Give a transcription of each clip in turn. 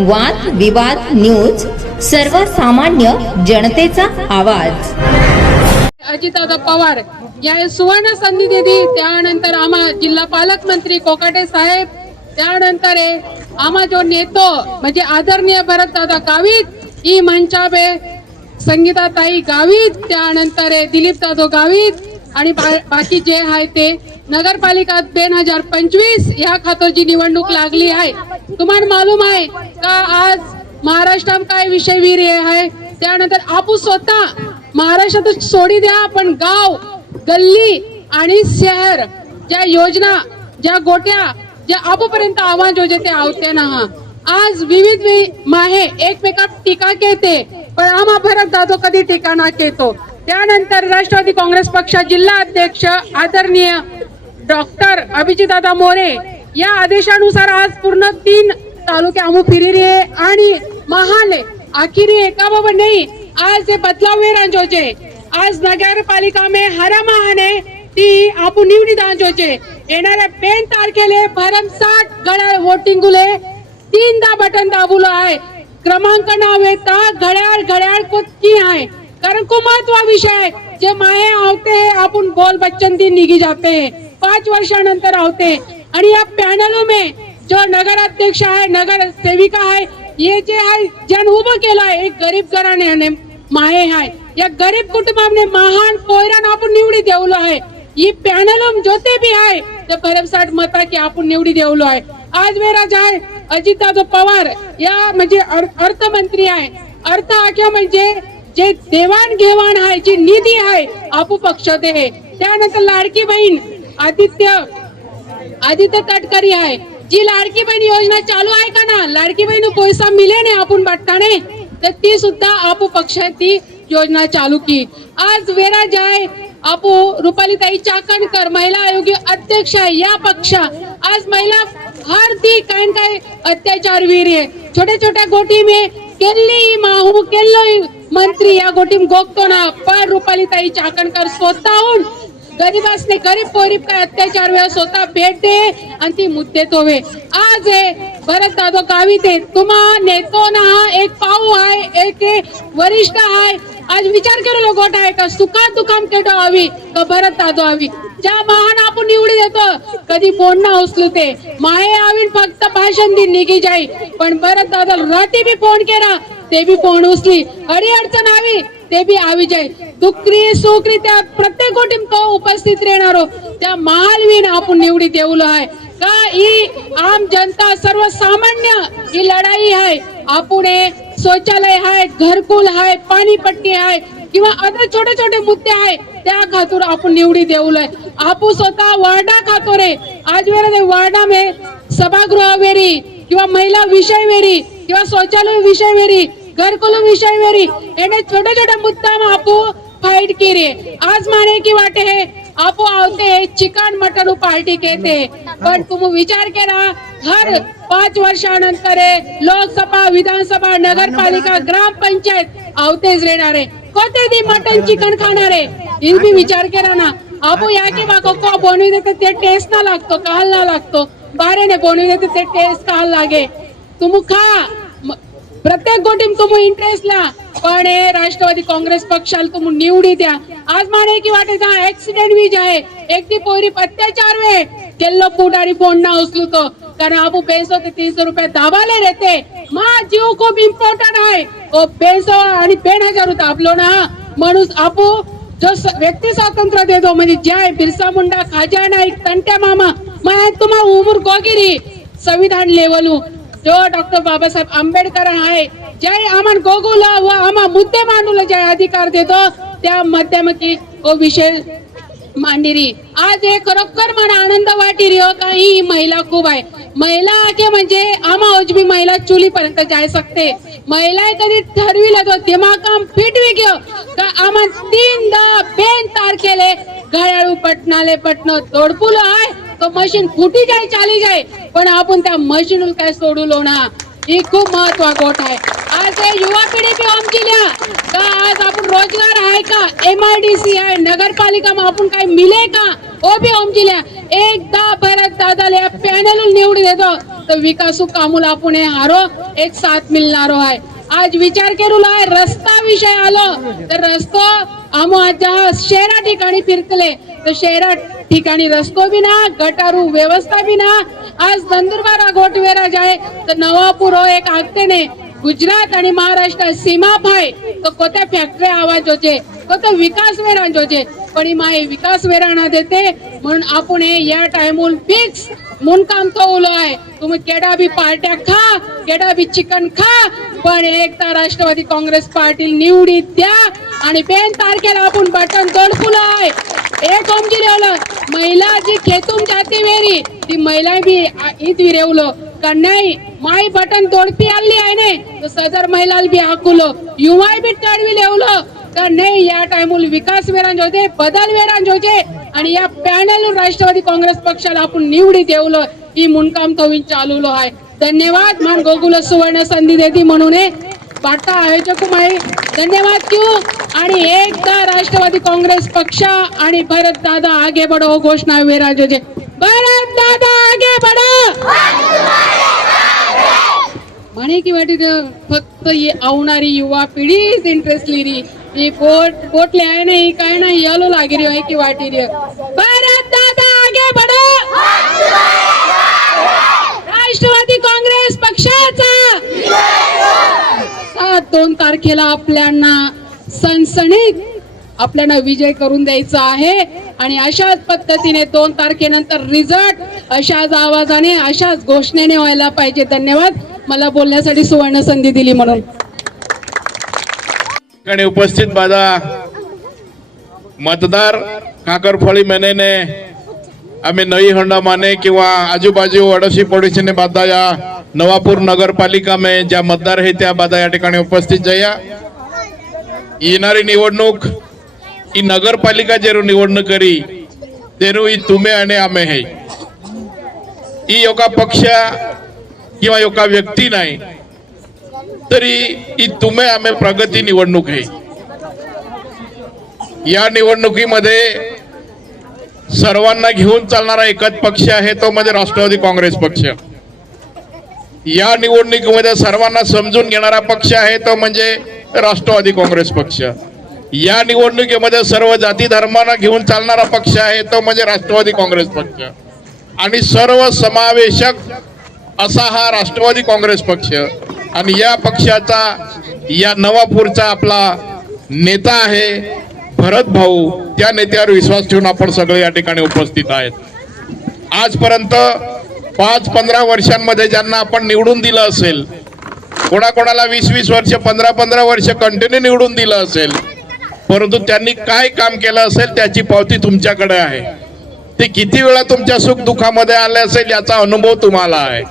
वाद विवाद न्यूज, सर्वसामान्य जनतेचा आवाज. अजितदादा पवार या सुवर्ण संधी दिली. त्यानंतर आम्हा जिल्हा पालकमंत्री कोकाटे साहेब, त्यानंतर आम्हा जो नेतो म्हणजे आदरणीय भरतदादा गावित, ही मंचाबे संगीताताई गावित, त्यानंतर दिलीप दादा गावित आणि बाकी जे आहे ते नगरपालिका 2025 या खात्याची निवडणूक लागली आहे. तुम्हाला मालूम आहे का आज महाराष्ट्रात काय विषयवीर आहे. त्यानंतर आपण स्वतः महाराष्ट्रात सोडी द्या, पण गाव गल्ली आणि शहर ज्या योजना ज्या गोट्या ज्या आपोपर्यंत आवाज होते ते आवते ना. आज विविध माहे एकमेकात टीका केते, पण आम्हा भरत दादो कधी टीका ना केतो. त्यानंतर राष्ट्रवादी काँग्रेस पक्ष जिल्हा अध्यक्ष आदरणीय डॉक्टर अभिजितदादा मोरे या आदेशानुसार आज पूर्ण 3 तालुके आम्ही फिरी आणि महाले आखिरी एका बाबा नाही. आज हे बदलाव रांजोचे आज नगरपालिका में हरा महाने ती आपण निवडी दांजोचे येणाऱ्या 2 तारखेले भरमसाठ गळा वोटिंगुले 3दा बटन दाबुलो आहे. क्रमांक नाव येता घड्याळ घड्याळ कोची आहे, कारण को महत्वा विषय जे माहे आवते आपण बोल बच्चन दी निघी जाते 5 वर्षानंतर आवते. आणि या पॅनल में जो नगर अध्यक्ष आहे नगर सेविका आहे ये जे आहे जन उभं केलं आहे एक गरीब घराण्याने माहे आहे. या गरीब कुटुंबाने महान पोयरान आपण निवडी देवलो आहे. ही पॅनल जोते भी आहे ते भरमसाठ मता की आपण निवडी देवलो आहे. आज मेरा जाय अजितदादा पवार या म्हणजे अर्थमंत्री आहे. अर्थ आख्या म्हणजे जे देवाण घेवाण आहे जी निधी आहे आपू पक्ष दे. त्यानंतर लाडकी बहीण आदित्य तटकरी आहे जी लाडकी बहीण योजना चालू आहे का ना. लाडकी बहीण पैसा मिले ने आपण वाटताने तर ती सुद्धा आपू पक्ष ती योजना चालू की. आज वेरा जाय आपू रुपालीताई चाकणकर महिला आयोग अध्यक्ष आहे या पक्ष. आज महिला हर ती काय अत्याचार वीर है. छोटे छोटे गोटी में केल्ली माहू केल्लो मंत्री या गोटी गोगतो ना, पण रुपालीताई चाकणकर स्वतःहून गरीबासने गरीब पोरीब काय अत्याचार वे स्वतः भेट दे आणि ती मुद्दे तोवे. आज भरत दादो गावित तुम्हा नेतो ना एक पाऊ आहे एक वरिष्ठ आहे. आज विचार करेलो गोट आहे का सुखात दुखाम केटो आवी का भरत दादो आवी. ज्या महान आपण निवडी देतो कधी फोन ना उचलू ते माहे आवीन फक्त भाषण दिन निघी जाई, पण भरत दादा राती भी फोन केला ते भी फोन उचली अडी अडचण आवी ते भी आवी जाई. दुखरी सुखरी त्या प्रत्येक गोष्टीत तो उपस्थित राहणारो त्या महालवीन आपण निवडी देवलो आहे का. ही आम जनता सर्वसामान्य ही लढाई आहे. आपण शौचालय आहे घरकुल आहे पाणीपट्टी आहे किंवा अदर छोटे छोटे मुद्दे आहे त्या खातूर आपण निवडी देवलोय. आपण स्वतः वार्डा खातो रे. आज वेळा वार्डा में सभागृह वेरी किंवा महिला विषय वेरी किंवा शौचालय विषय वेरी घरकुल विषय वेरी याने छोटे छोटे मुद्दा में आपू फाइट की रे. आज माने की वाटे है आपू आवते चिकन मटन पार्टी कहते, पण तुम विचार केला हर 5 वर्षानंतर लोकसभा विधानसभा नगरपालिका ग्रामपंचायत आवतेच राहणार आहे. कोते दी मटन चिकन खाणार आहे हे भी विचार केला ना. आपू या की बाको को बनवी देते ते टेस्ट ना लागतो काल ना लागतो बारेने बनवी देते ते टेस्ट काल लागे. तुम खा प्रत्येक गोष्टीत तुम इंटरेस्ट ला, पण राष्ट्रवादी काँग्रेस पक्षाला तुम निवडी द्या. आज माने की वाटे जा ऍक्सिडेंट भी जाए एक ती पोरी अत्याचार वे केल्लो पुढारी फोन ना उचलू तो कारण आपू पैसो ते 300 रुपये दाबाले रहते. माँ जीव खूप इम्पॉर्टंट आहे. ओ पैसो आणि 2000 दाबलो ना म्हणून आपू जो व्यक्ती स्वातंत्र्य देतो म्हणजे जय बिरसा मुंडा खाजा नाईक तंट्या मामा मैं तुम्हा उमर गोगिरी संविधान लेवलू जो डॉक्टर बाबासाहेब आंबेडकर आहे जय आमन गोगुला व आम्हा मुद्दे मांडूला जय अधिकार देतो त्या माध्यमाची ओ विषय मांडिरी. आज हे खरोखर मला आनंद वाटी रिओ काही महिला खूप आहे. महिला आके म्हणजे आम्हा अजबी महिला चुली पर्यंत जाय सकते. महिला कधी ठरविलं तो दिमाग फिटवी घेऊ का आम्हा 3दा 2 तारखेले घड्याळू पटनाले पटन तोडपुलो आहे तो मशीन फुटी जाय चाली जाय, पण आपण त्या मशीन काय सोडूलो ना. ही खूप महत्वाची गोष्ट आहे. आज आज हे युवा पिढी बी आमचिल्या का आज आपण रोजगार आहे का MIDC आहे नगरपालिका में आपण काय मिले का वो भी आमचिल्या एकदा भरत दादाला पॅनल निवडून देतो तर विकासू कामूल आपण हे हारो एक साथ मिळणारो आहे. आज विचार केलेला आहे रस्ता विषय आलो तर रस्तो आम आता शहरा ठिकाणी फिरतले तर शहरा ठिकाणी रस्तो बी ना गटारू व्यवस्था बी ना. आज नंदुरबार गोटवेरा जाय तर नवापूर हो एक आगते ने गुजरात आणि महाराष्ट्र सीमा पाय तो कोत्या फॅक्टरी आवाज होते कोणतं विकास वेरांच होते पण ही माय विकास वेराणा देते म्हणून आपण या टाइमून फिक्स म्हणून काम कवलो आहे. तुम्ही केडा बी पार्ट्या खा केडा बी चिकन खा पण एकदा राष्ट्रवादी काँग्रेस पार्टी निवडी द्या आणि 2 तारखेला आपण बटन दडपुलं आहे. एक ओमजी रेवलं महिला जी खेतून जाते वेरी ती महिला बी ईद विरेवलो का नाही माई बटन तोडपी आली आहे ने तर 1000 महिला बी हाकुलो युवा बी टळवी लेवलो का नाही या टाइमूल विकास वेरांच होते बदल वेरांच होते आणि या पॅनल राष्ट्रवादी काँग्रेस पक्षाला आपण निवडी देवलो ही मुनकाम तोविन चालवलो आहे. धन्यवाद मान गोकुल सुवर्ण संधी देती म्हणून बाटा आयोजक माई धन्यवाद क्यों आणि एकदा राष्ट्रवादी काँग्रेस पक्ष आणि भरत दादा आगे बढ़ो हो घोषणा वेराज होते. भरत दादा आगे बढ़ो म्हणे की वाटी फक्त आवणारी युवा पिढीच इंटरेस्ट लिरी ही पोटले आहे नाही काय नाही यालो लागिरी आहे की वाटी रे. भरत दादा आगे बढ़ो राष्ट्रवादी काँग्रेस पक्षाचा 2 तारखेला आपल्याला सणसणीत आपल्याला विजय करून द्यायचा आहे आणि अशाच पद्धतीने 2 तारखेनंतर रिझल्ट अशाच आवाजाने अशाच घोषणेने व्हायला पाहिजे. धन्यवाद मला बोलण्यासाठी सुवर्ण संधी दिली म्हणून. उपस्थित बाधा मतदार काकरफळी मेनेने आम्ही नई हंडा माने किंवा आजूबाजू अडोशी पडोशी ने बाधा या नवापूर नगरपालिका में ज्या मतदार है त्या बाधा या ठिकाणी उपस्थित जया. येणारी निवडणूक ही नगरपालिका जेरू निवडणूक करी तेरू ही तुम्ही आणि आम्ही है ही एका पक्ष किंवा एका व्यक्ती नाही तरी ही तुम्ही आम्ही प्रगती निवडणूक आहे. या निवडणुकीमध्ये सर्वांना घेऊन चालणारा एकच पक्ष आहे तो म्हणजे राष्ट्रवादी काँग्रेस पक्ष. या निवडणुकीमध्ये सर्वांना समजून घेणारा पक्ष आहे तो म्हणजे राष्ट्रवादी काँग्रेस पक्ष. या निवडणुकीमध्ये सर्व जाती धर्मांना घेऊन चालणारा पक्ष आहे तो म्हणजे राष्ट्रवादी काँग्रेस पक्ष आणि सर्व समावेशक असा हा राष्ट्रवादी काँग्रेस पक्ष. आणि या पक्षाचा या नवापूरचा आपला नेता आहे भरत भाऊ. त्या नेत्यावर विश्वास ठेवून आपण सगळे या ठिकाणी उपस्थित आहेत. आजपर्यंत 5-15 वर्षांमध्ये ज्यांना आपण निवडून दिलं असेल कोणाकोणाला 20-20 वर्ष 15-15 वर्ष कंटिन्यू निवडून दिलं असेल परंतु त्यांनी काय काम केलं असेल त्याची पावती तुमच्याकडे आहे. ते किती वेळा तुमच्या सुख दुःखामध्ये आले असेल याचा अनुभव तुम्हाला आहे.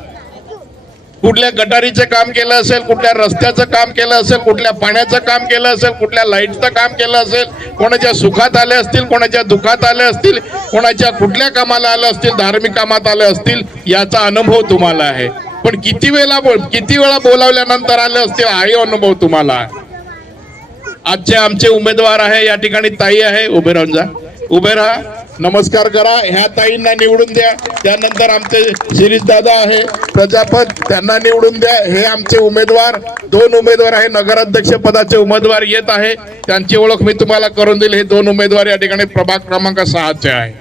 कुठल्या गटारीचं काम केलं असेल कुठल्या रस्त्याचं काम केलं असेल कुठल्या पाण्याचं काम केलं असेल कुठल्या लाईटचं काम केलं असेल कोणाच्या सुखात आले असतील कोणाच्या दुःखात आले असतील कोणाच्या कुठल्या कामाला आले असतील धार्मिक कामात आले असतील याचा अनुभव तुम्हाला आहे. पण किती वेळा बोलावल्यानंतर आले असतील हाही अनुभव तुम्हाला आहे. आजचे आमचे उमेदवार आहे या ठिकाणी ताई आहे उभे राहून जा उभे राहा नमस्कार करा. ह्या ताईंना निवडून द्या. त्यानंतर आमचे शिरीष दादा आहे प्रजापत त्यांना निवडून द्या. हे आमचे उमेदवार 2 उमेदवार आहे नगराध्यक्ष पदाचे उमेदवार येत आहे त्यांची ओळख मी तुम्हाला करून दिली. हे 2 उमेदवार या ठिकाणी प्रभाग क्रमांक 6 चे आहे.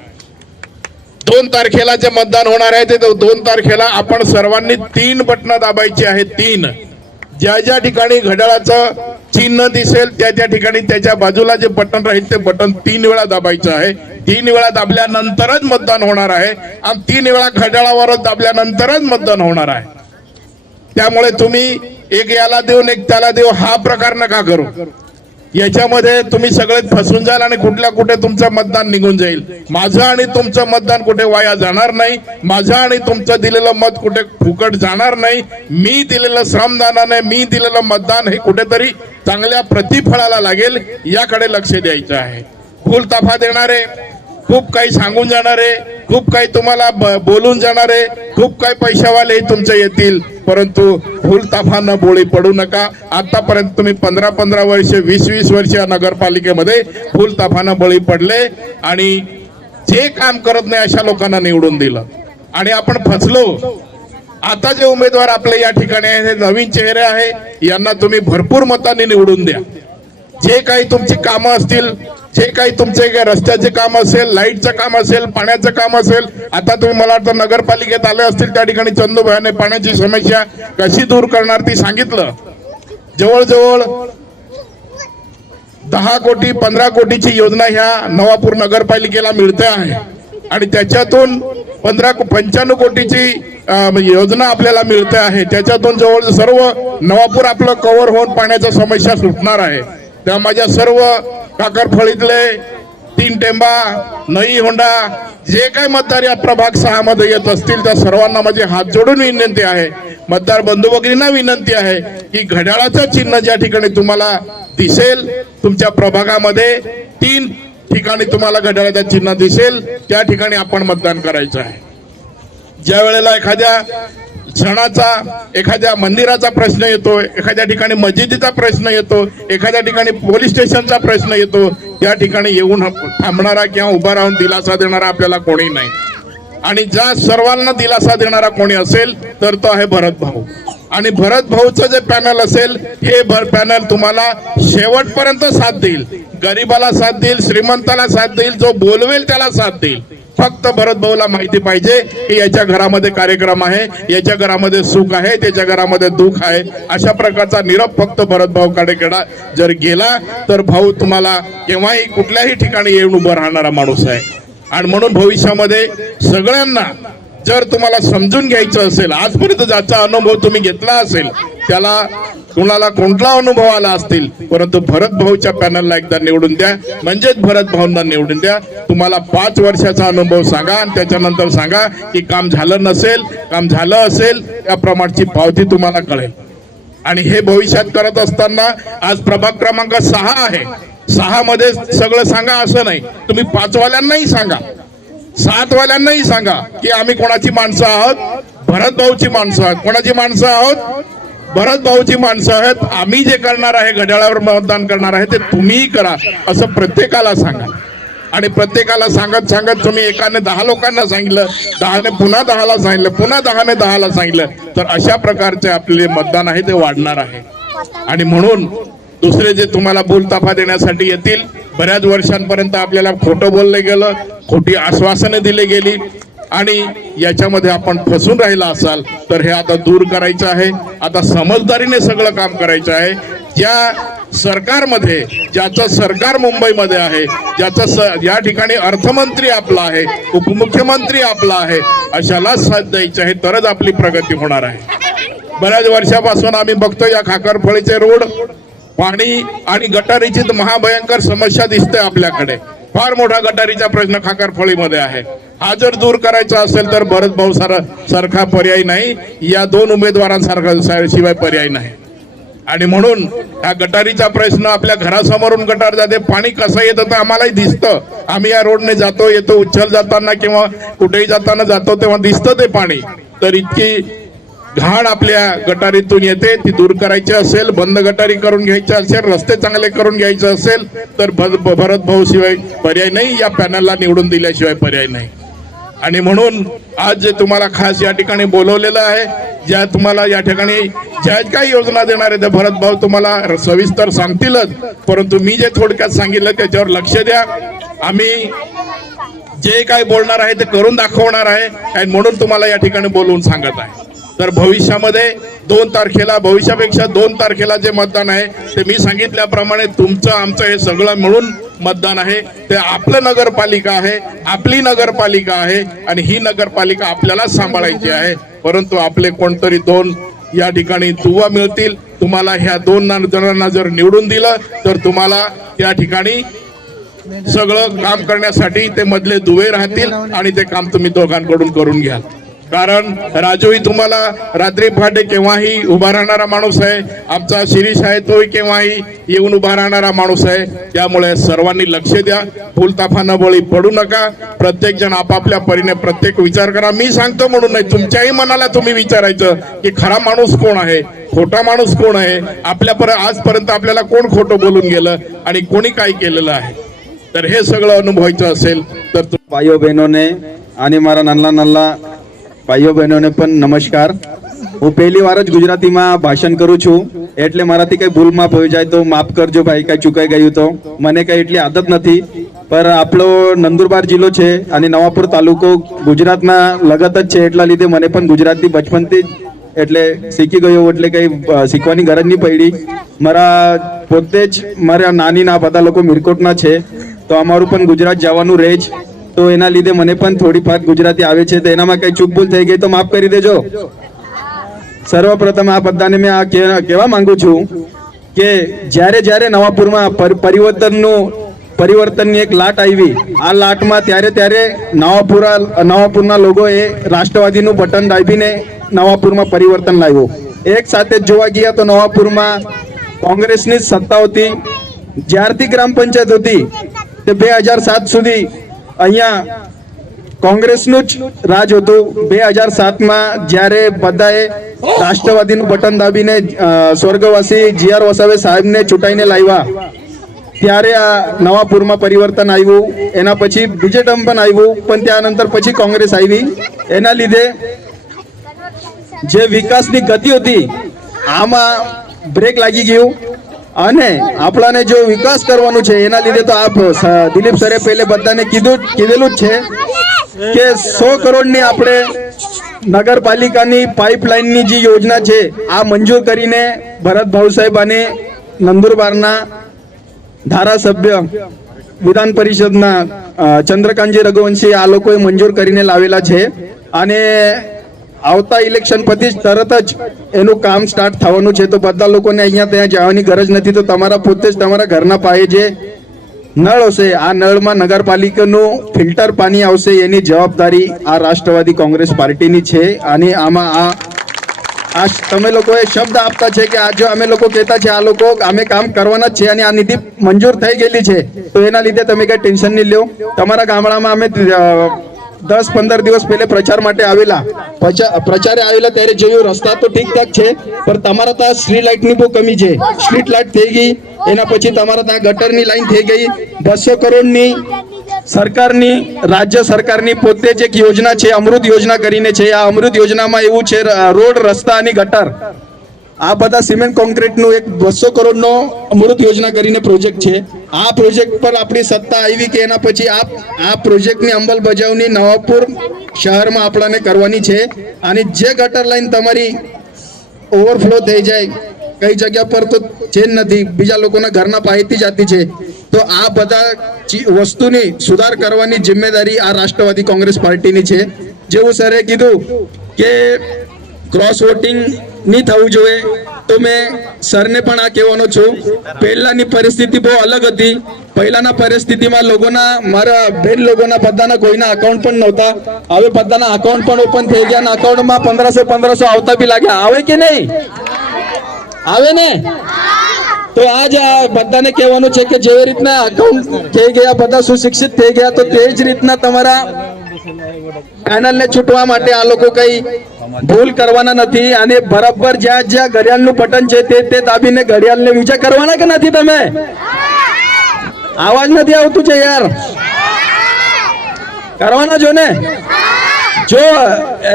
2 तारखेला जे मतदान होणार आहे ते 2 तारखेला आपण सर्वांनी 3 बटन दाबायची आहेत. 3 ज्या ठिकाणी घड्याळाचं चिन्ह दिसेल त्या ठिकाणी त्याच्या बाजूला जे बटन राहील ते बटन 3 वेळा दाबायचं आहे. 3 वेळा दाबल्यानंतरच मतदान होणार आहे आणि 3 वेळा घड्याळावरच दाबल्यानंतरच मतदान होणार आहे. त्यामुळे तुम्ही एक याला देऊन एक त्याला देऊ हा प्रकार नका करू. याच्यामध्ये तुम्ही सगळे फसून जाल आणि कुठे तुमचं मतदान निघून जाईल. माझं आणि तुमचं मतदान कुठे वाया जाणार नाही. माझं आणि तुमचं दिलेलं मत कुठे फुकट जाणार नाही. मी दिलेलं श्रमदानाने मी दिलेलं मतदान हे कुठेतरी चांगल्या प्रतिफळाला लागेल याकडे लक्ष द्यायचं आहे. फुलताफा देणारे खूप काही सांगून जाणारे खूप काही तुम्हाला बोलून जाणारे खूप काही पैशावाले तुमचे येतील परंतु फुलताफानं बोळी पडू नका. आतापर्यंत तुम्ही 15-15 वर्ष 20-20 वर्ष या नगरपालिकेमध्ये फुलताफानं बळी पडले आणि जे काम करत नाही अशा लोकांना निवडून दिलं आणि आपण फसलो. आता जे उमेदवार आपले या ठिकाणी आहे, नवीन चेहरे आहे, यांना तुम्ही भरपूर मतांनी निवडून द्या. जे काही तुमची कामं असतील, जे काही तुमचे रस्त्याचे काम असेल, लाईटचं काम असेल, पाण्याचं काम असेल, आता तुम्ही मला वाटतं नगरपालिकेत आले असतील, त्या ठिकाणी चंदूभाईने पाण्याची समस्या कशी दूर करणार ती सांगितलं. जवळजवळ 10 कोटी 15 कोटीची योजना ह्या नवापूर नगरपालिकेला मिळते आहे आणि त्याच्यातून 95 कोटीची योजना आपल्याला मिळते आहे. त्याच्यातून जवळ सर्व नवापूर आपलं कव्हर होऊन पाण्याच्या समस्या सुटणार आहे. त्या माझ्या सर्व काकरफळीतले 3 टेंबा, नई होंडा जे काही मतदार या प्रभाग 6 मध्ये येत असतील त्या सर्वांना माझे हात जोडून विनंती आहे, मतदार बंधू भगिनींना विनंती आहे की घड्याळाचं चिन्ह ज्या ठिकाणी तुम्हाला दिसेल, तुमच्या प्रभागामध्ये 3 ठिकाणी तुम्हाला घड्याळाचं चिन्ह दिसेल, त्या ठिकाणी आपण मतदान करायचं आहे. ज्या वेळेला एखाद्या सणाचा, एखाद्या मंदिराचा प्रश्न येतो, एखाद्या ठिकाणी मस्जिदीचा प्रश्न येतो, एखाद्या ठिकाणी पोलीस स्टेशनचा प्रश्न येतो, त्या ठिकाणी येऊन थांबणारा किंवा उभा राहून दिलासा देणारा आपल्याला कोणी नाही. आणि ज्या सर्वांना दिलासा देणारा कोणी असेल तर तो आहे भरत भाऊ. आणि भरत भाऊचं जे पॅनल असेल, हे पॅनल तुम्हाला शेवटपर्यंत साथ देईल. गरीबाला साथ देईल, श्रीमंताला साथ देईल, जो बोलवेल त्याला साथ देईल. फक्त भरत भाऊला माहिती पाहिजे की याच्या घरामध्ये कार्यक्रम आहे, याच्या घरामध्ये सुख आहे, त्याच्या घरामध्ये दुःख आहे. अशा प्रकारचा निरोप फक्त भरत भाऊकडे जर गेला तर भाऊ तुम्हाला केव्हाही कुठल्याही ठिकाणी येऊन उभं राहणारा माणूस आहे. आणि म्हणून भविष्यामध्ये सगळ्यांना जर तुम्हाला समजून घ्यायचं असेल, आजपर्यंत ज्याचा अनुभव तुम्ही घेतला असेल त्याला कुणाला कोणता अनुभव आला असतील, परंतु भरत भाऊच्या पॅनलला एकदा निवडून द्या, म्हणजेच भरत भाऊंना निवडून द्या. तुम्हाला 5 वर्षाचा अनुभव सांगा आणि त्याच्यानंतर सांगा की काम झालं नसेल, काम झालं असेल, त्या प्रमाणची पावती तुम्हाला कळेल. आणि हे भविष्यात करत असताना आज प्रभाग क्रमांक 6 आहे, 6 मध्ये सगळं सांगा असं नाही. तुम्ही 5 वाल्यांनाही सांगा, 7 वाल्यांनाही सांगा की आम्ही कोणाची माणसं आहोत, भरत भाऊची माणसं आहोत. कोणाची माणसं आहोत? भरत भाऊची माणसं आहेत. आम्ही जे करणार आहे, घड्याळावर मतदान करणार आहे, ते तुम्हीही करा असं प्रत्येकाला सांगा. आणि प्रत्येकाला सांगत सांगत तुम्ही एकाने 10 लोकांना सांगितलं, 10ने पुन्हा 10ला सांगितलं, पुन्हा 10ने 10ला सांगितलं, तर अशा प्रकारचे आपले मतदान आहे ते वाढणार आहे. आणि म्हणून दुसरे जे तुम्हाला बोलताफा देण्यासाठी येतील, बऱ्याच वर्षांपर्यंत आपल्याला खोटं बोललं गेलं, खोटी आश्वासने दिली गेली आणि याच्यामध्ये आपण फसून राहिला असाल तर हे आता दूर करायचं आहे. आता समजदारीने सगळं काम करायचं आहे. ज्या सरकारमध्ये, ज्याचं सरकार मुंबईमध्ये आहे, ज्याचं या ठिकाणी अर्थमंत्री आपला आहे, उपमुख्यमंत्री आपला आहे, अशाला साथ द्यायची आहे, तरच आपली प्रगती होणार आहे. बऱ्याच वर्षापासून आम्ही बघतो या खाकरफळीचे रोड, पाणी आणि गटारीची महाभयंकर समस्या दिसते आपल्याकडे. फार मोठा गटारीचा प्रश्न खाकरफळीमध्ये आहे. हा जर दूर करायचा असेल तर भरत भाऊ सारखा पर्याय नाही, या 2 उमेदवारांसारखा शिवाय पर्याय नाही. आणि म्हणून हा गटारीचा प्रश्न, आपल्या घरासमोरून गटार जाते, पाणी कसं येतं तर आम्हालाही दिसतं. आम्ही या रोडने जातो येतो, उच्छल जाताना किंवा कुठेही जाताना जातो तेव्हा दिसतं ते पाणी. तर इतकी घाण आपल्या गटारीतून येते, ती दूर करायची असेल, बंद गटारी करून घ्यायची असेल, रस्ते चांगले करून घ्यायचे असेल तर भरत भाऊ शिवाय पर्याय नाही, या पॅनलला निवडून दिल्याशिवाय पर्याय नाही. आणि म्हणून आज जे तुम्हाला खास या ठिकाणी बोलवलेलं आहे, ज्या तुम्हाला या ठिकाणी ज्या काही योजना देणार आहे त्या भरत भाऊ तुम्हाला सविस्तर सांगतीलच, परंतु मी जे थोडक्यात सांगितलं त्याच्यावर लक्ष द्या. आम्ही जे काही बोलणार आहे ते करून दाखवणार आहे आणि म्हणून तुम्हाला या ठिकाणी बोलवून सांगत आहे. तर भविष्यामध्ये 2 तारखेला, भविष्यापेक्षा 2 तारखेला जे मतदान आहे ते मी सांगितल्याप्रमाणे तुमचं आमचं हे सगळं मिळून मतदान आहे. ते आपलं नगरपालिका आहे, आपली नगरपालिका आहे आणि ही नगरपालिका आपल्याला सांभाळायची आहे. परंतु आपले कोणतरी 2 या ठिकाणी दुवा मिळतील. तुम्हाला ह्या 2 जणांना जर निवडून दिलं तर तुम्हाला या ठिकाणी सगळं काम करण्यासाठी ते मधले दुवे राहतील आणि ते काम तुम्ही दोघांकडून करून घ्याल. कारण राजूही तुम्हाला रात्री पहाटे केव्हाही उभा राहणारा माणूस आहे, आमचा शिरीष आहे तोही केव्हाही येऊन उभा राहणारा माणूस आहे. त्यामुळे सर्वांनी लक्ष द्या, फुलताफानं बळी पडू नका. प्रत्येक जण आपापल्या परीने प्रत्येक विचार करा. मी सांगतो म्हणून नाही, तुमच्याही मनाला तुम्ही विचारायचं की खरा माणूस कोण आहे, खोटा माणूस कोण आहे, आजपर्यंत आपल्याला कोण खोटं बोलून गेलं आणि कोणी काय केलेलं आहे. तर हे सगळं अनुभवायचं असेल तर ભાઈઓ બહેનોને અને મારા નાના નાના ભાઈઓ બહેનોને પણ નમસ્કાર. હું પહેલી વાર જ ગુજરાતીમાં ભાષણ કરું છું, એટલે મારાથી કઈ ભૂલ માફ હોઈ જાય તો માફ કરજો ભાઈ, કઈ ચૂકાઈ ગયું તો. મને કઈ એટલી આદત નથી, પર આપણો નંદુરબાર જિલ્લો છે અને નવાપુર તાલુકો ગુજરાતના લગત જ છે, એટલા લીધે મને પણ ગુજરાતી બચપનથી જ એટલે શીખી ગયો, એટલે કઈ શીખવાની ગરજ નહીં પડી. મારા પોતે જ મારા નાનીના બધા લોકો મિરકોટના છે, તો અમારું પણ ગુજરાત જવાનું રહે જ, તો એના લીધે મને પણ થોડી ફાર ગુજરાતી આવે છે, તો એનામાં કઈ ચૂક ભૂલ થઈ ગઈ તો માફ કરી દેજો. સર્વપ્રથમ આ બધાને મેં આ કહેવા માંગુ છું કે જ્યારે જ્યારે નવાપુરમાં પરિવર્તનની એક લાટ આવી, આ લાટમાં ત્યારે નવાપુરના લોકોએ રાષ્ટ્રવાદીનું બટન દાબીને નવાપુરમાં પરિવર્તન લાવ્યું. એક સાથે જ જોવા ગયા તો નવાપુરમાં કોંગ્રેસની સત્તા હતી. જ્યારથી ગ્રામ પંચાયત હતી તે 2007 સુધી અહીંયા કોંગ્રેસનું જ રાજ હતું. 2007માં જ્યારે બધાએ રાષ્ટ્રવાદીનું બટન દાબીને સ્વર્ગવાસી જીઆર વસાવે સાહેબને ચૂંટાઈને લાવ્યા, ત્યારે આ નવાપુરમાં પરિવર્તન આવ્યું. એના પછી બીજે ટર્મ પણ આવ્યું, પણ ત્યાનંતર પછી કોંગ્રેસ આવી. એના લીધે જે વિકાસની ગતિ હતી આમાં બ્રેક લાગી ગયું, અને આપણાને જો વિકાસ કરવાનું છે એના લીધે તો આપ દિલીપ સરે પહેલે બધાને કીધેલું જ છે કે 100 કરોડની આપણે નગરપાલિકાની પાઇપલાઇનની જે યોજના છે આ મંજૂર કરીને ભરત ભાઉ સાહેબ અને નંદુરબારના ધારાસભ્ય વિધાન પરિષદના ચંદ્રકાંતજી રઘુવંશી આ લોકોએ મંજૂર કરીને લાવેલા છે. અને આવતા ઇલેક્શન પછી તરત જ એનું કામ સ્ટાર્ટ થવાનું છે, તો બધા લોકોને અહીંયા ત્યાં જવાની ગરજ નથી. તો તમારા પોતે જ તમારા ઘરના પાસે જે નળ હશે, આ નળમાં નગરપાલિકાનું ફિલ્ટર પાણી આવશે, એની જવાબદારી આ રાષ્ટ્રવાદી કોંગ્રેસ પાર્ટીની છે. અને આમાં આ તમે લોકોએ શબ્દ આપતા છે કે આ જો અમે લોકો કહેતા છે આ લોકો અમે કામ કરવાના જ છે, અને આ નીતિ મંજૂર થઈ ગયેલી છે, તો એના લીધે તમે કઈ ટેન્શન નહીં લો. તમારા ગામડામાં અમે 10-15 દિવસ પહેલે પ્રચાર માટે આવેલા, પ્રચારે આવેલા ત્યારે જોયું રસ્તા તો ઠીક ઠાક છે, પણ તમારા ત્યાં સ્ટ્રીટ લાઇટની બહુ કમી છે. સ્ટ્રીટ લાઇટ થઈ ગઈ, એના પછી તમારા ત્યાં ગટરની લાઈન થઈ ગઈ. 200 કરોડની સરકારની રાજ્ય સરકારની પોતે જ એક યોજના છે, અમૃત યોજના કરીને છે. આ અમૃત યોજનામાં એવું છે રોડ, રસ્તા અને ગટર, આ બધા સિમેન્ટ કોન્ક્રીટનું એક 200 કરોડનો અમૃત યોજના કરીને પ્રોજેક્ટ છે. આ પ્રોજેક્ટ પર આપણી સત્તા આવી કે એના પછી આ પ્રોજેક્ટની અંમલબજાવણી નવાપુર શહેરમાં આપણાને કરવાની છે. અને જે ગટર લાઈન તમારી ઓવરફ્લો થઈ જાય, કઈ જગ્યા પર તો છે જ નથી, બીજા લોકોના ઘરના પાસેથી જતી છે, તો આ બધા વસ્તુની સુધાર કરવાની જિમ્મેદારી આ રાષ્ટ્રવાદી કોંગ્રેસ પાર્ટીની છે. જેવું સરે કીધું કે ક્રોસ વોટિંગ નહીં થવું જોઈએ, તો મેં સરને પણ આ કહેવાનો છું. પહેલાની પરિસ્થિતિ બહુ અલગ હતી. પહેલાના પરિસ્થિતિમાં મારા બેન લોકોના બધાના કોઈના અકાઉન્ટ પણ નહોતા. હવે બધાના અકાઉન્ટ પણ ઓપન થઈ ગયા, અને અકાઉન્ટમાં 1500 આવતા બી લાગ્યા. આવે કે નહીં આવે ને? તો આજ આ બધાને કહેવાનું છે કે જેવી રીતના અકાઉન્ટ થઈ ગયા, બધા સુશિક્ષિત થઈ ગયા, તો તે જ રીતના તમારા પેનલને છૂટવા માટે આ લોકો કઈ ભૂલ કરવાના નથી. અને બરાબર જ્યાં જ્યાં ઘડિયાળનું બટન છે તે દાબીને ઘડિયાળને વિજય કરવાના કે નથી? તમે આવાજ નથી આવતું છે યાર, કરવાના છો ને? જો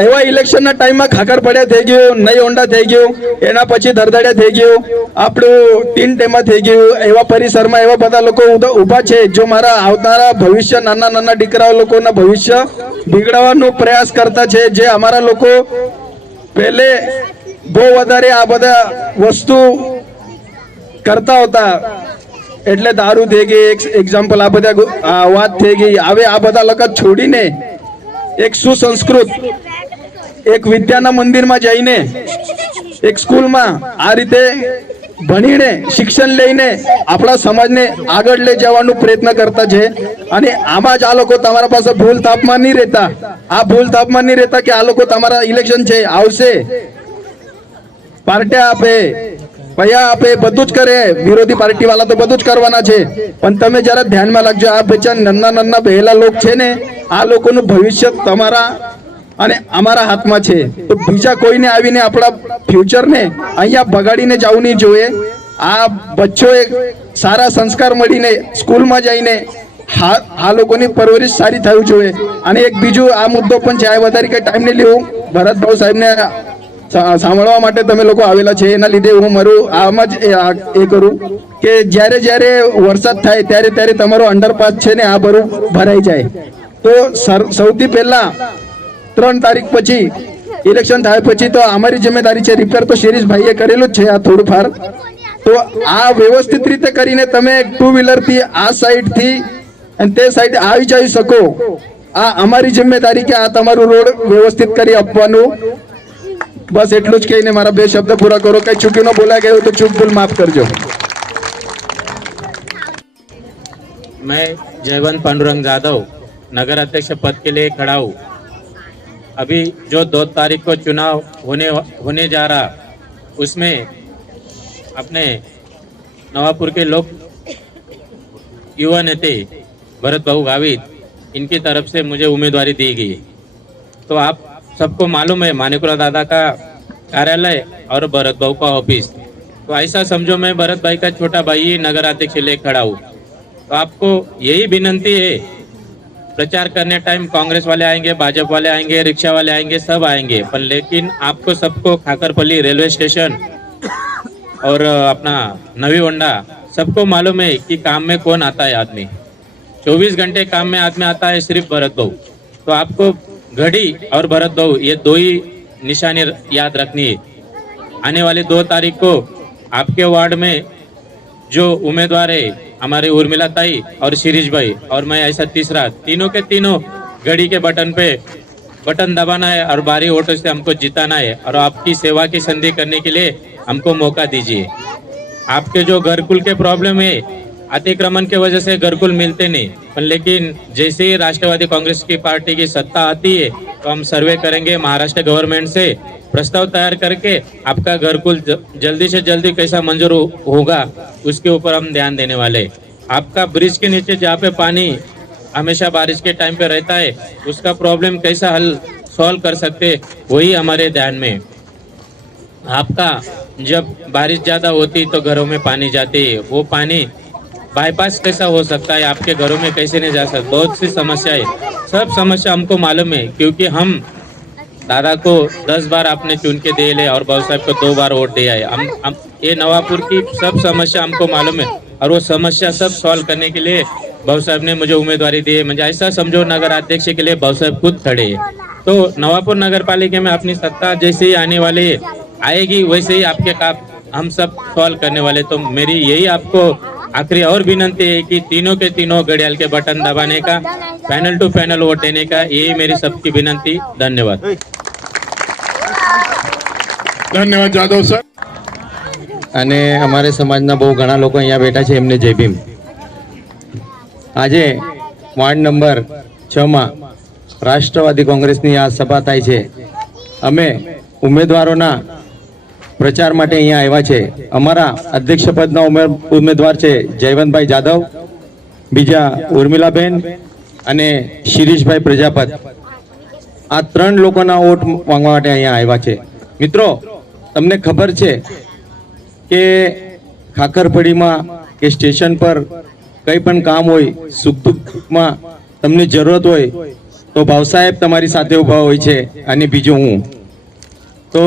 એવા ઇલેક્શનના ટાઈમમાં ખાકર પડ્યા થઈ ગયું, નહીં ઓંડા થઈ ગયું, એના પછી દરદડિયા થઈ ગયું, આપણું ટીન ટેમાં થઈ ગયું, એવા પરિસરમાં એવા બધા લોકો ઊભા છે જો મારા આવનારા ભવિષ્ય, નાના નાના દીકરાઓ લોકોના ભવિષ્ય બિગડાવવાનો પ્રયાસ કરતા છે. જે અમારા લોકો પહેલે બહુ વધારે આ બધા વસ્તુ કરતા હતા, એટલે દારૂ થઈ ગઈ, એક્ઝામ્પલ આ બધા વાત થઈ ગઈ. હવે આ બધા લોકો છોડીને એક સુસંસ્કૃત, એક વિદ્યાના મંદિરમાં જઈને, એક સ્કૂલમાં આ રીતે ભણીને શિક્ષણ લઈને આપણા સમાજને આગળ લઈ જવાનો પ્રયત્ન કરતા છે અને આમાં જ આ લોકો તમારા પાસે ભૂલ તાપમાં નહીં રહેતા, આ ભૂલ તાપમાં નહીં રહેતા કે આ લોકો તમારા ઇલેક્શન છે આવશે, પાર્ટી આપે, પૈયા આપે, બધું જ કરે, વિરોધી પાર્ટી વાળા તો બધું જ કરવાના છે, પણ તમે જરા ધ્યાનમાં રાખજો, આ બચ્ચા નન્ના બહેલા લોક છે ને, આ લોકોનું ભવિષ્ય તમારા અને અમારા હાથમાં છે. તો બીજા કોઈને આવીને આપણા ફ્યુચરને અહીંયા બગાડીને જવું નહીં જોઈએ. આ બચ્ચોએ સારા સંસ્કાર મળીને સ્કૂલમાં જઈને આ લોકોની પરવરિશ સારી થવી જોઈએ. અને એક બીજું આ મુદ્દો પણ છે, આ વધારે કઈ ટાઈમ નહીં લેવું, ભરતભાઈ સાહેબને સાંભળવા માટે તમે લોકો આવેલા છે, એના લીધે હું મારું આમ જ એ કરું કે જ્યારે વરસાદ થાય ત્યારે તમારો અંડરપાસ છે ને આ બધું ભરાઈ જાય. તો સૌથી પહેલા 3 તારીખ પછી ઇલેક્શન થાય પછી તો અમારી જિમ્મેદારી છે. રિપેર તો શિરીષભાઈએ કરેલું જ છે આ થોડું ફાર. તો આ વ્યવસ્થિત રીતે કરીને તમે 2 વ્હીલર થી આ સાઈડ થી અને તે સાઈડ આવી જઈ શકો. આ અમારી જિમ્મેદારી કે આ તમારું રોડ વ્યવસ્થિત કરી આપવાનું. બસ એટલું જ કહીને મારા 2 શબ્દ પૂરા કરો. કઈ ચૂકી ન બોલાઈ ગયું તો ચૂક ભૂલ माफ करजो. मैं जयवंत पांडुरंग जाधव नगर अध्यक्ष पद के लिए खड़ा हूँ. अभी जो 2 तारीख को चुनाव होने जा रहा, उसमें अपने नवापुर के लोग युवा नेता भरत भाऊ गावित, इनकी तरफ से मुझे उम्मीदवारी दी गई. तो आप सबको मालूम है मानिकुला दादा का कार्यालय और भरत भाऊ का ऑफिस. तो ऐसा समझो मैं भरत भाई का छोटा भाई ही नगर अध्यक्ष ले खड़ा हूँ. तो आपको यही विनंती है, प्रचार करने टाइम कांग्रेस वाले आएंगे, भाजपा वाले आएंगे, रिक्शा वाले आएंगे, सब आएंगे, पर लेकिन आपको सबको खाकरपल्ली रेलवे स्टेशन और अपना नवी होंडा सबको मालूम है कि काम में कौन आता है. आदमी 24 घंटे काम में आदमी आता है सिर्फ भरत भाऊ. तो आपको घड़ी और भरत भाऊ ये 2 ही निशानी याद रखनी है. आने वाली 2 तारीख को आपके वार्ड में जो उम्मीदवार है हमारे उर्मिला ताई और शिरीष भाई और मैं ऐसा तीसरा, तीनों के तीनों घड़ी के बटन दबाना है और भारी वोटों से हमको जिताना है. और आपकी सेवा की संधि करने के लिए हमको मौका दीजिए. आपके जो घरकुल के प्रॉब्लम है, अतिक्रमण के वजह से घरकुल मिलते नहीं, पर लेकिन जैसे ही राष्ट्रवादी कांग्रेस की पार्टी की सत्ता आती है तो हम सर्वे करेंगे, महाराष्ट्र गवर्नमेंट से प्रस्ताव तैयार करके आपका घरकुल जल्दी से जल्दी कैसा मंजूर होगा उसके ऊपर हम ध्यान देने वाले. आपका ब्रिज के नीचे जहाँ पे पानी हमेशा बारिश के टाइम पे रहता है, उसका प्रॉब्लम कैसा हल सॉल्व कर सकते, वही हमारे ध्यान में. आपका जब बारिश ज़्यादा होती तो घरों में पानी जाती है, वो पानी बाईपास कैसा हो सकता है, आपके घरों में कैसे नहीं जा सकता, बहुत सी समस्या है. सब समस्या हमको मालूम है, क्योंकि हम दादा को 10 बार आपने चुन के दे ले और बाबू साहब को 2 बार वोट दिया है. हम ये नवापुर की सब समस्या हमको मालूम है और वो समस्या सब सॉल्व करने के लिए बाबू साहब ने मुझे उम्मीदवारी दी है. मुझे ऐसा समझो नगर अध्यक्ष के लिए बाबू साहब खुद खड़े हैं. तो नवापुर नगर पालिका में अपनी सत्ता जैसे ही आने वाली आएगी वैसे ही आपके काम हम सब सॉल्व करने वाले. तो मेरी यही आपको आखिरी और विनंती है कि तीनों के तीनों घड़ियाल के बटन दबाने का, पैनल टू पैनल वोट देने का, यही मेरी सबकी विनंती. धन्यवाद. ધન્યવાદ જાદવ સર. અને અમારે સમાજના બહુ ઘણા લોકો અહીંયા બેઠા છે, એમને જય ભીમ. આજે વોર્ડ નંબર 6 માં રાષ્ટ્રવાદી કોંગ્રેસની આ સભા થાય છે. અમે ઉમેદવારોના પ્રચાર માટે અહીંયા આવ્યા છે. અમારા અધ્યક્ષ પદના ઉમેદવાર છે જયવંતભાઈ જાદવ, બીજા ઉર્મિલાબેન અને શિરીષભાઈ પ્રજાપત. આ 3 લોકોના વોટ માંગવા માટે અહીંયા આવ્યા છે. મિત્રો, તમને ખબર છે કે ખાકરપડીમાં કે સ્ટેશન પર કંઈ પણ કામ હોય, સુખ દુઃખમાં તમને જરૂરત હોય તો ભાવ સાહેબ તમારી સાથે ઊભા હોય છે, અને બીજું હું. તો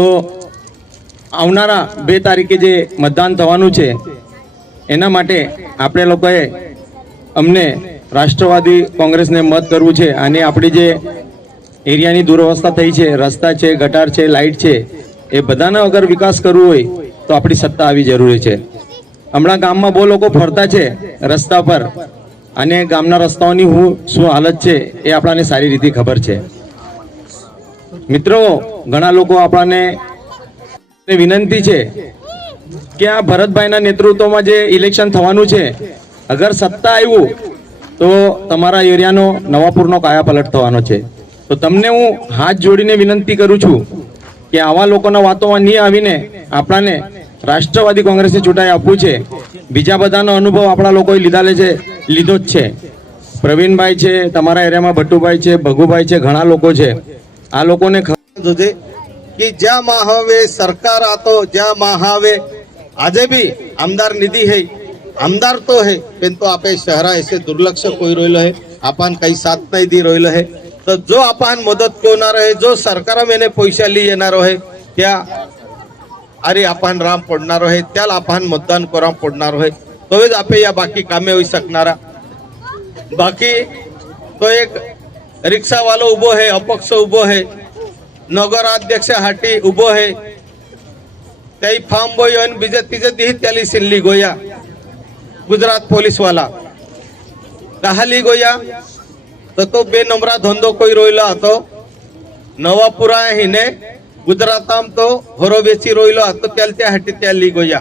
આવનારા 2 તારીખે જે મતદાન થવાનું છે એના માટે આપણે લોકોએ અમને રાષ્ટ્રવાદી કોંગ્રેસને મત કરવું છે. અને આપણી જે એરિયાની દુરવસ્થા થઈ છે, રસ્તા છે, ગટાર છે, લાઇટ છે, એ બધાનો અગર વિકાસ કરવો હોય તો આપણી સત્તા આવી જરૂરી છે. હમણાં ગામમાં બહુ લોકો ફરતા છે રસ્તા પર, અને ગામના રસ્તાઓની શું હાલત છે એ આપણાને સારી રીતે ખબર છે. મિત્રો, ઘણા લોકો આપણાને વિનંતી છે કે આ ભરતભાઈના નેતૃત્વમાં જે ઇલેક્શન થવાનું છે, અગર સત્તા આવ્યું તો તમારા એરિયાનો નવાપુરનો કાયાપલટ થવાનો છે. તો તમને હું હાથ જોડીને વિનંતી કરું છું કે આવા લોકોના વાતોમાં નહીં આવીને આપણાને રાષ્ટ્રવાદી કોંગ્રેસને ચૂંટાઈ આપવું છે. બીજા બધાનો અનુભવ આપણા લોકોએ લીધો જ છે. પ્રવીણભાઈ છે, તમારા એરિયામાં ભટ્ટુભાઈ છે, ભગુભાઈ છે, ઘણા લોકો છે. આ લોકોને होते की ज्या महावे सरकार आतो, ज्या महावे आज भी आमदार निधी है, आमदार तो है पण तो आपे शहरा ऐसे दुर्लक्ष कोई रोइलो है, आपण काही साथ नाही दी रोइलो है. तर जो आपण मदत कोणार आहे, जो सरकार मेने पैसा ली येणार आहे, त्या अरे आपण राम पडणार आहे, त्याला आपण मतदान करा पडणार आहे. तोच आपे या बाकी कामे होई शकणारा. बाकी तो एक रिक्षावालो उभो है, अपक्ष उभो है, नगराध्यक्ष हाटी उभो है, त्याई फार्म बॉय आणि बीजे तिजे दी त्याली सिल्ली गोया गुजरात पोलीस वाला कहाली गोया. तर तो बेनमरा धंदो कोई रोइला હતો. नवापुरा हिने गुजराताम तो हरोबेची रोइलो હતો, त्याला त्या हाटी त्याली गोया.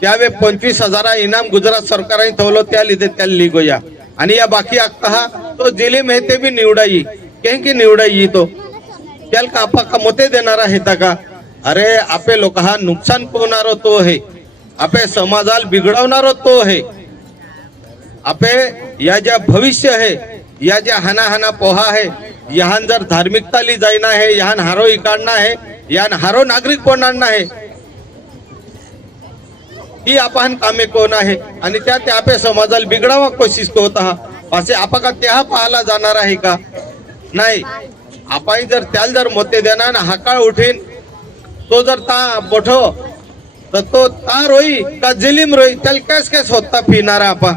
त्यावे 25,000 इनाम गुजरात सरकाराने ठेवलो, त्या लिधे त्याला ली गोया. आणि या बाकी आत्ता तो जिले मेहते भी निवडाई कें की निवडाई तो त्याला का आपा का मते देणारा आहे का? अरे आपे लोक हा नुकसान पोहणारो तो है, आपे समाजाला बिघडवणारो तो है. आपे या ज्या भविष्य है, या ज्या हाना पोहा है, यहान जर धार्मिकता ली जायना है, यहान हारो इकाडना है, यहान हारो नागरिक बनणार है, ही आपण कामे कोण आहे. आणि त्या आपे समाजाला बिघडावा कोशिश होत आहात. पासे आपा का त्या पाहायला जाणार आहे का? नाही. आपण जर त्याला जर मते देणार हाकाळ उठीन, तो जर ता बोठो तर तो ता रोई का जिलीम रोई, त्याला कॅस कॅस होता फिरणारा आपा.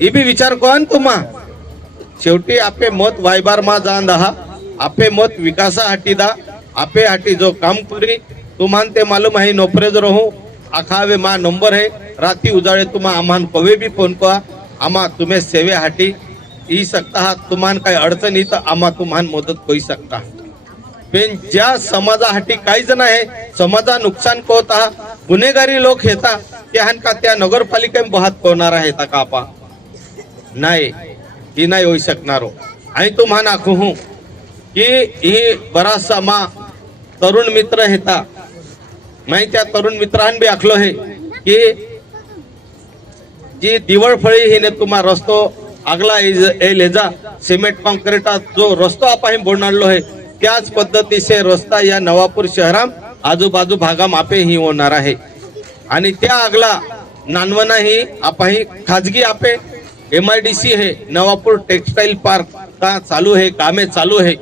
ही बी विचार कोण तुम्हा. शेवटी आपे मत वायबार मा जाण दहा, आपे मत विकासासाठी दा. आपे हाटी जो काम करी तुम्हाला ते मालूम आहे. नोपरेज रहू आखावे मा नंबर है, राती उजाळे तुम्हा आम्हान कवे भी फोन करा, आम्हा तुम्ही सेवे हाटी ही सकता हा. तुम्हाला काही अडचण येत आम्हा तुम्हाला मदत करू शकता. पण ज्या समाजासाठी काही जण आहे समाजा नुकसान कोत हा, गुन्हेगारी लोक येता त्याहन का त्या नगरपालिके बहात कोणार आहे का आपा? नाही, ही नाही होऊ शकणार. आणि तुम्हाला नाखू की ही बराचसा मा तरुण मित्र हेता. मैं त्या तरुण मित्रांनी बी आखलो है की जी दिवळफळी हिने तुम्हा रस्तो आगला लेजा सिमेंट कॉन्क्रीटा जो रस्तो आपण बोलणारलो है, त्याच पद्धतीचे रस्ता या नवापूर शहराम आजूबाजू भागाम आपे ही होणार आहे. आणि त्या आगला नानवना ही आपण खाजगी आपे MIDC है, नवापूर टेक्सटाइल पार्क का चालू है, कामे चालू है.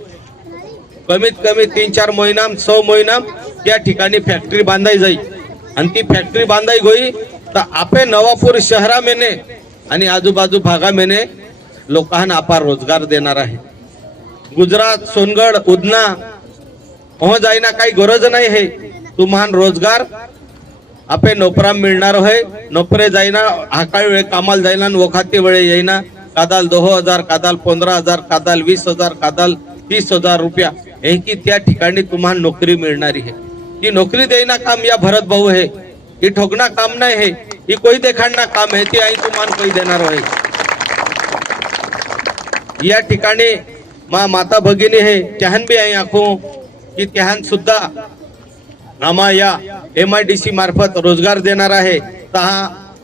कमीत कमी 3-4 महिनाम 6 महिनाम त्या ठिकाणी फॅक्टरी बांधाई जाई. आणि ती फॅक्टरी बांधाई गोई तर आपे नवापूर शहरा मेने आणि आजूबाजू भागा मेने लोकांना आपा रोजगार देणार आहे. गुजरात, सोनगड, उदना हो जाईना काही गरज नाही है. तुम्हाला रोजगार आपे नोकरा मिळणार आहे. नोकरे जाईना हाकाळ वेळे कामाला जाईना, वखाती वेळे येईना. कादाल 2,000, कादाल 15,000, कादाल 20,000, कादाल 30,000 रुपया की त्या ठिकाणी तुम्हाला नोकरी मिळणारी है. ही नोकरी देना काम या भरत भाऊ है. ही ठोकना काम नाही है, ही कोई देखाडना काम है. ती आई तुम्हाला कोई देणार आहे. या ठिकाणी माता भगिनी है, त्याहन बी आई आखो की त्याहन सुद्धा आम्हा या MIDC मार्फत रोजगार देणार आहे.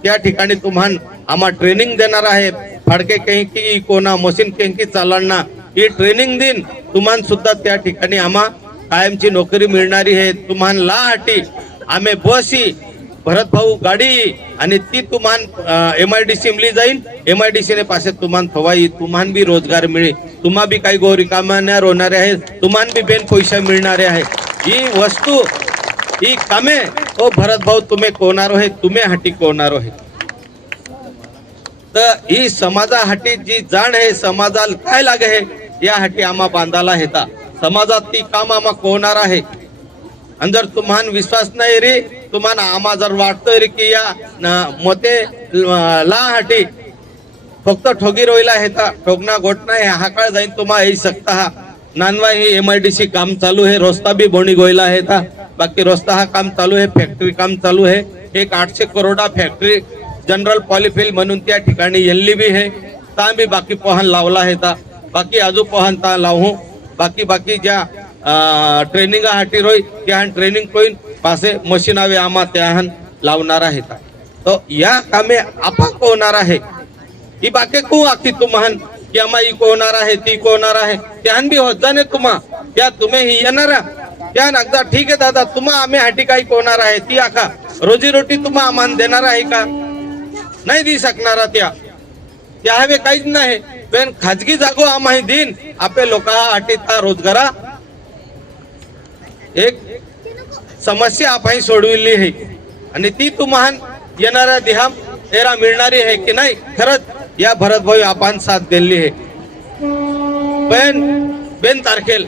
त्या ठिकाणी तुम्हाला आम्हा ट्रेनिंग देणार आहे. फाडके काही की कोणा मशीन काही चालवणार ही ट्रेनिंग दिन तुम्हाला सुद्धा त्या ठिकाणी आम्हा कायमची नोकरी मिळणारी आहे. तुम्हाला लाहाटी आम्ही बसी भरत भाऊ गाडी आणि ती तुम्हाला MIDC मिली जाईल. MIDC ने पासे तुम्हाला थवाई, तुम्हाला बी रोजगार मिळे, तुम्हा बी काही गोरी कामान्या होणारे आहे, तुम्हाला बी बेन पैसा मिळणारे आहे. ही वस्तू ही कामे ओ भरत भाऊ तुम्ही कोणारो आहे, तुम्ही हाटी कोणारो आहे. तर ही समाजासाठी जी जाण आहे, समाजाला काय लागे आहे या हाटी आम्हा बांधाला हेता. समाजात ती काम आम्हा कोणार आहे. आणि जर तुम्हाला विश्वास नाही रे, तुम्हाला आम्हा जर वाटतोय रे की या मते लाहाटी फक्त ठोगी रोयला हेता, ठोगना गोटना हे हाकाळ जाईन तुम्हा येऊ शकता. नानवा ही MIDC काम चालू है, रस्ता भी बोणी गोयला हेता. बाकी रस्ता हा काम चालू आहे, फॅक्टरी काम चालू आहे. एक 800 करोडा फॅक्टरी जनरल पॉलिफिल म्हणून त्या ठिकाणी येल्ली बी आहे. ता बी बाकी पोहन लावला आहे. ता बाकी आजू पोहन ता लावू. बाकी ज्या ट्रेनिंग हाटी रोई त्या ट्रेनिंग कोईन पासे मशीन आवे आम्हा त्या लावणार आहे. तो या कामे आपा को होणार आहे. ही बाकी को आखी तुम्हान की आम्हा ही को होणार आहे, ती को होणार आहे, त्यान बी होत जाणे तुम्हा त्या तुम्ही ही येणारा त्या एकदा ठीक आहे दादा तुम्हा आम्ही हाटी काही होणार आहे ती आखा रोजी रोटी तुम्हा आम्हाला देणार आहे का? नाही दी शकणारा त्या हवे काहीच नाही. पण खाजगी जागो आम्ही दिन आपले लोक हाटीचा रोजगारा एक समस्या आपण सोडविली आहे आणि ती तुम्हाला येणाऱ्या दिहाम एरा मिळणारी आहे की नाही. खरंच या भरतभाई आपण साथ दिली आहे. पण 2 तारखेल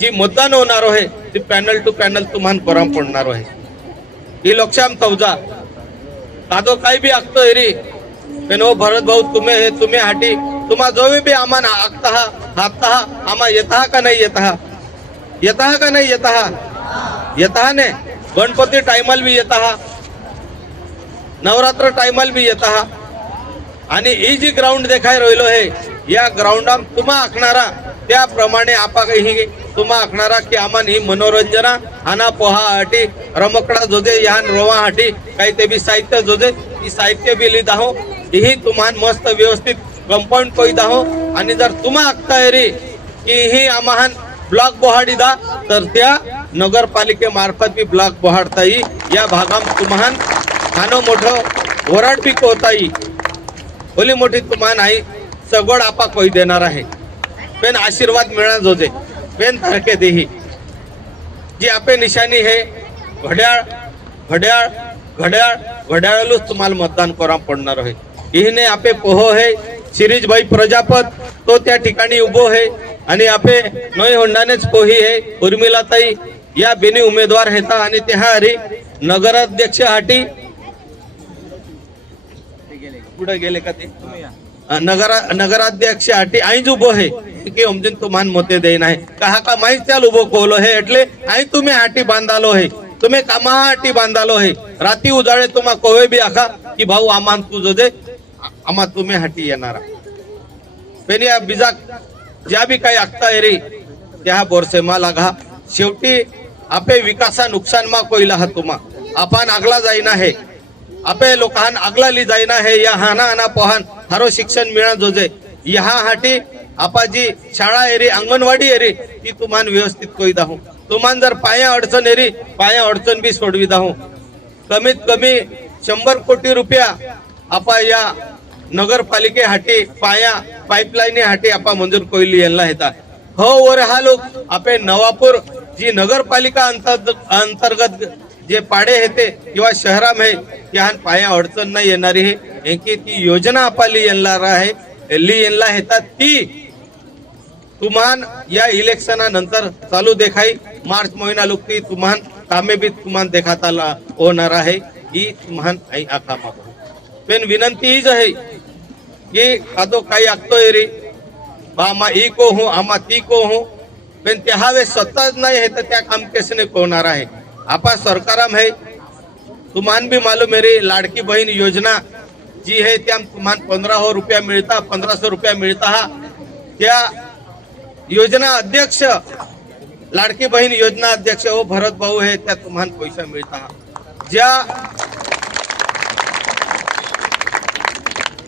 जी मतदान होणार आहे ती पॅनल टू पॅनल तुम्हाला कोराम पडणार आहे. ही लक्षाम तवजा कादो काही बी आखतो रे पण ओ भरत भाऊ तुम्ही हाटी तुम्हा जो बी आम्हाला हाकता आम्हा येता का नाही येता ने गणपती टायमाल बी येता नवरात्र टायमाल बी येता आणि ही जी ग्राउंड देखाय राहिलो आहे या ग्राउंडात तुम्हा आखणारा त्याप्रमाणे आपा ही तुम्हा आखणारा की आम्हाला ही मनोरंजना हाना पोहा हाटी रमकडा जोजे या रोवा हाटी काही ते बी साहित्य जोजे ही साहित्य बी लिहित आहो ही तुम्हाला मस्त व्यवस्थित कंपाऊंड कोई दाहो आणि जर तुम्हा आखताय रे की ही आम्हाला ब्लॉक बोहाडी दा तर त्या नगरपालिकेमार्फत बी ब्लॉक बोहाडता येईल. या भागात तुम्हाला खानो मोठं ओराड बी होता येईल. ओली मोठी तुम्हाला नाही सगवड आपा कोई देणार आहे. पेन आशीर्वाद मिळणार जोजे पेन तारखे देही जी आपे निशानी है घड्याळ घड्याळ घड्याळ घड्याळूच तुम्हाला मतदान करा पडणार आहे. इहने आपे पोहो है शिरीष भाई प्रजापत तो त्या ठिकाणी उभो है आणि आपे नोई होंडानेच पोही है उर्मिलाताई या बेनी उमेदवार हेता आणि ते हरी नगराध्यक्ष हाटी पुढे गेले का ते नगराध्यक्ष हाटी आईज उभो है की ओमजन तुम्हान मते देना है कहा का माहीत चाल उभो कोलो है એટલે आई तुम्ही हाटी बांधालो है तुम्ही कामा हाटी बांधालो है राती उजाळे तुम्हा कोवे बी आखा की भाऊ आमान तू जोजे आम्हा तुम्ही हाटी येणारा पेनी बीजा ज्या बी काही आखता रे त्या बोरसेमा लागा शेवटी आपे विकासा नुकसान मा कोईला हा तुम्हा आपण आगला जाईना है आपे लोकांना आगला ली जाईना है या हाना हाना पोहान हारो शिक्षण मिळा जोजे यहाँ हाटी आपा जी शाळा एरी अंगणवाडी एरी ती तुम्हाला व्यवस्थित कोई दाहो तुम्हाला जर पाया अडचण एरी पाया अडचण बी सोडवी दाहो कमीत कमी 100 कोटी रुपया आपा या नगरपालिके हाटी पाया पाइपलाईन हाटी आपा मंजूर कोयली यांना हेता हो वर हा लोक आपे नवापूर जी नगरपालिका अंतर्गत जे पाडे हेते किंवा शहराम है त्या पाया अडचण नाही येणारी है की ती योजना आपाली येणार आहे ली यांना हेता ती तुम्हाला या इलेक्शनानंतर चालू देखाई मार्च महिना लुकती तुम्हाला कामे बी तुम्हाला देखाता होणार आहे ही तुम्हाला आई आकामा पण विनंती हीच आहे की कादो काही आखतोय रे आमा ई को हूँ आमा ती को हूँ पण त्या हवे स्वतःच नाही है तर त्या काम कैसे होणार आहे. आपा सरकाराम है तुम्हाला भी मालूम है रे लाडकी बहन योजना जी है त्या तुम्हाला 1500 रुपया मिळता 1500 रुपया मिळता हा त्या योजना अध्यक्ष लाडकी बहन योजना अध्यक्ष वो भरत भाऊ है त्या तुम्हाला पैसा मिळता हा ज्या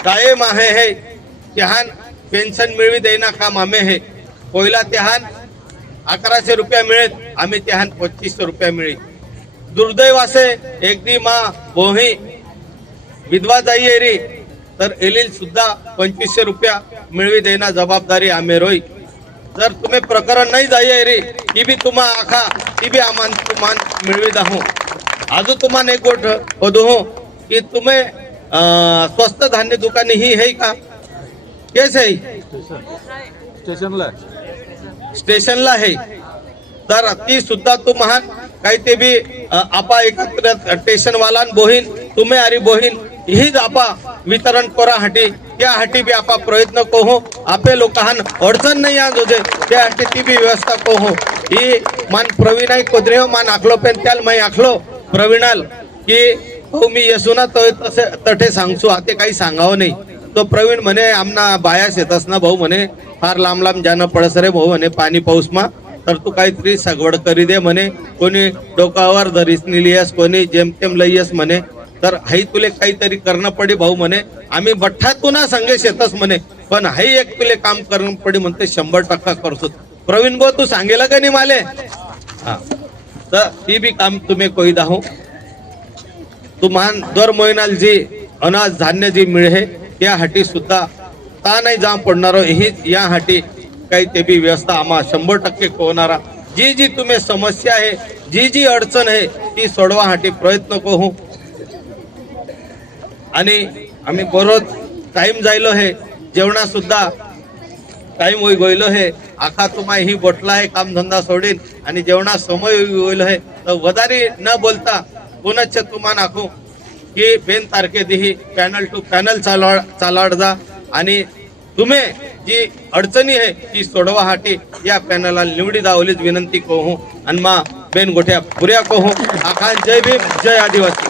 कायम आहे है त्याहान पेन्शन मिळवी देना काम आम्ही है पहिला त्याहान 1100 रुपया मिळेत आम्ही त्याहान 2500 रुपया मिळे दुर्दैवासे एक दी मा बोही विधवा जाई रे तर एलिल सुद्धा 2500 रुपया मिळवी देना जबाबदारी आम्ही रोई. जर तुम्ही प्रकरण नाही जाई रे ती बी तुम्हा आखा ती बी आमान तुम्हाला मिळवी दाहो. आजू तुम्हाला एक गोष्ट होदो हो की तुम्ही स्वस्त धान्य दुकाने ही है का कैसे है स्टेशनला है तर ती सुद्धा तुम्हाला काही ते बी आपा एकत्र स्टेशन वालान बोहीन तुम्ही अरे बोहीन हीच आपा वितरण करा हाटी त्या हाटी बी आपा प्रयत्न को हो आपे लोकांना अडचण नाही आज होते त्या हाटी ती बी व्यवस्था को हो ही मान प्रवीणाई कोदरेव मान आखलो पेन त्याल मै आखलो प्रवीणाल की हो मी येसूना तो तसे तठे सांगसू आते काही सांगावं नाही. तो प्रवीण म्हणे आमना बायास येतस ना भाऊ म्हणे फार लांब लांब जाणं पडस रे भाऊ म्हणे पाणी पाऊस मा तर तू काहीतरी सगवड करी दे म्हणे. कोणी डोकावर धरीस निलियस कोणी जेमतेम लयस म्हणे तर हाई तुले काहीतरी करणं पडे भाऊ म्हणे. आम्ही बठ्ठातून संघेश येतस म्हणे पण हाई एक तुले काम करणं पडे म्हणते 100% करतो. प्रवीण भाऊ तू सांगेल का नाही माले हा तर ती बी काम तुम्ही कोई दाहो तुम्हान दर महिन्याला जी अनाज धान्य जी मिळे त्या हाटी सुद्धा ता नाही जाम पडणार ही या हाटी काही ते बी व्यवस्था आम्हा 100% होणारा. जी जी तुम्ही समस्या आहे जी जी अडचण आहे ती सोडवा हाटी प्रयत्न करू. आणि आम्ही बरोच टाइम जायलो आहे जेवणा सुद्धा टाइम होई गोयलो आहे. आखा तुम्हा ही बोटला आहे काम धंदा सोडीन आणि जेवणा समय होईल आहे तर वदारी न बोलता पुनश्च तुम्हा नाखू की बेन तारखे दिही पॅनल टू पॅनल चालाड जा आणि तुम्ही जी अडचणी आहे ती सोडवा हाटी या पॅनलला निवडी दावलीच विनंती कहू आणि मा बेन गोठ्या पुऱ्या कहू. आखा जय भीम जय आदिवासी.